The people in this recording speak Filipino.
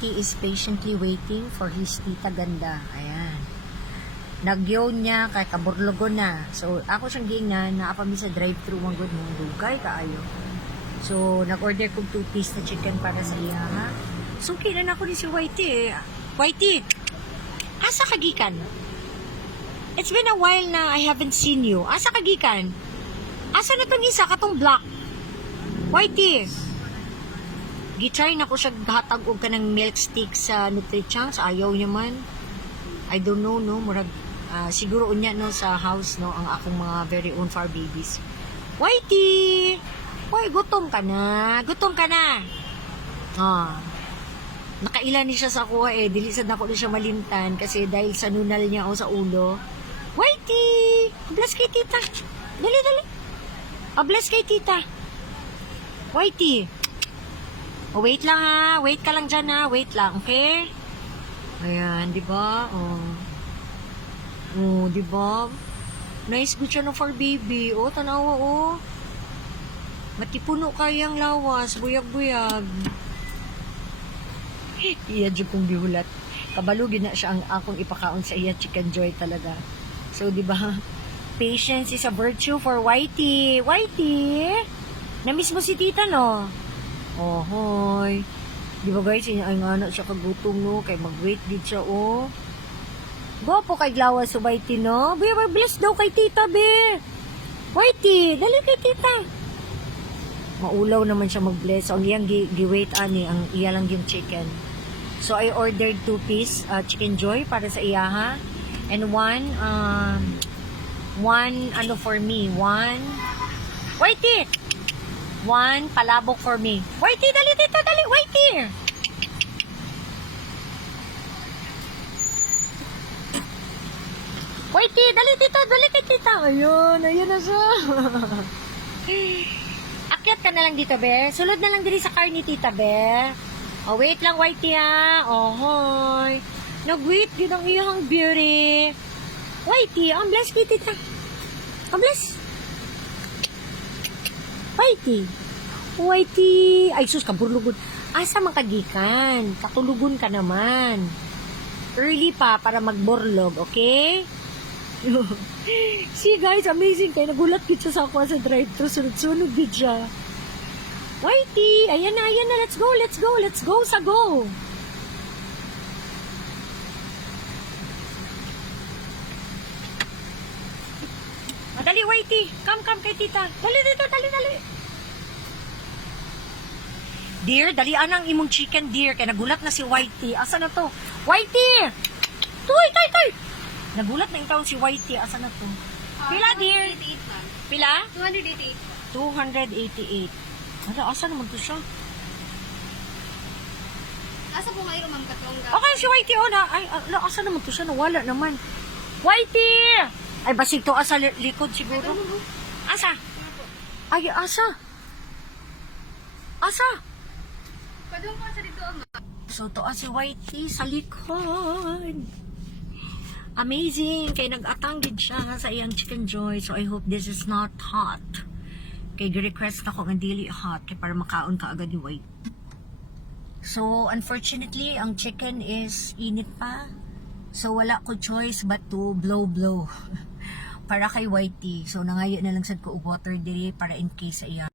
Whitey is patiently waiting for his tita ganda. Ayan. Nagyon niya kay kaburlogon na. So, ako siyang gingnan na apami sa drive-thru mong good mong dugay kaayo. So, nag-order kong 2-piece na chicken para sa iya, ha? So, kinan ako ni si Whitey eh. Whitey, asa kagikan? It's been a while na I haven't seen you. Asa kagikan? Asa na tong isa katong black? Whitey, gitry na ko siya hatag og kanang milk stick sa Nutri-Chunks. Ayaw niya man. I don't know, no? Murag, siguro unya, no, sa house, no, ang akong mga very own far babies. Whitey! Hoy, gutom ka na. Gutom ka na. Nakailan ni siya sa kuha eh. Dilisad na ko na siya malimtan kasi dahil sa nunal niya o sa ulo. Whitey! Bless kay tita. Dali, dali. Bless kay tita. Whitey. Oh, wait lang ha. Wait ka lang dyan ha. Wait lang, okay? Ayan, di ba? Oh, di ba? Nice good siya no for baby. Oh, tanawa, oh. Matipuno kayang lawas. Buyag-buyag. Iya dyan kong bihulat. Kabalugin na siya ang akong ipakaon sa iya chicken joy talaga. So, di ba? Patience is a virtue for Whitey. Whitey! Namiss mo si tita, no? Oh, hoy. Di ba guys, ay nga na siya kagutom, no? Kay mag-wait din siya, oh. Gwapo kay lawas sa Whitey, no? Bless daw kay tita, be. Whitey, dali kay tita. Maulaw naman siya mag-bless. So, ang iyang gi-wait ani, ang iya lang yung chicken. So, I ordered 2-piece chicken joy para sa iya, ha? And one ano for me. Whitey! One palabok for me. Whitey, dali dito, dali. Whitey! Whitey, dali dito, dali kay tita. Ayun na siya. Akyat ka na lang dito, be. Sulod na lang diri sa car ni tita, be. Oh, wait lang, Whitey, ha. Oh, hoy. Nag-wait din ang iyong beauty. Whitey, ang bless kay tita. Ang bless. Whitey. Whitey. Ay, sus, kaburlugon. Asa man kagikan? Katulugon ka naman. Early pa para magborlog, okay? See guys, amazing kayo. Nagulat ko siya sa ako sa drive-thru. Sunod-sunod din siya. Whitey, ayan na. Let's go sa go. Dali, Whitey. Come kay tita. Dali dito, dali. Dear, dali anang imong chicken, dear. Kaya nagulat na si Whitey. Asa na to? Whitey! Tuy! Nagulat na ikaw si Whitey. Asa na to? Pila, dear? 288. Pila? 288. 288. Asa naman to siya? Asa po kayo, Ma'am Katongga? Okay, si Whitey, oh na. Ay, asa naman to siya? Nawala naman. Whitey! Ay, basig to asa likod siguro. Asa? Ay, asa? Padung po sa dito, Ma'am. So, to si Whitey sa likod. Amazing. Kay nag-atanggid siya sa iyang chicken joy. So, I hope this is not hot. Kay request ako ng dili hot. Kay para makaon ka agad ni Whitey. So, unfortunately, ang chicken is init pa. So, wala ko choice but to blow. Para kay Whitey. So, nangayo na lang sad ko water diri para in case sa iya.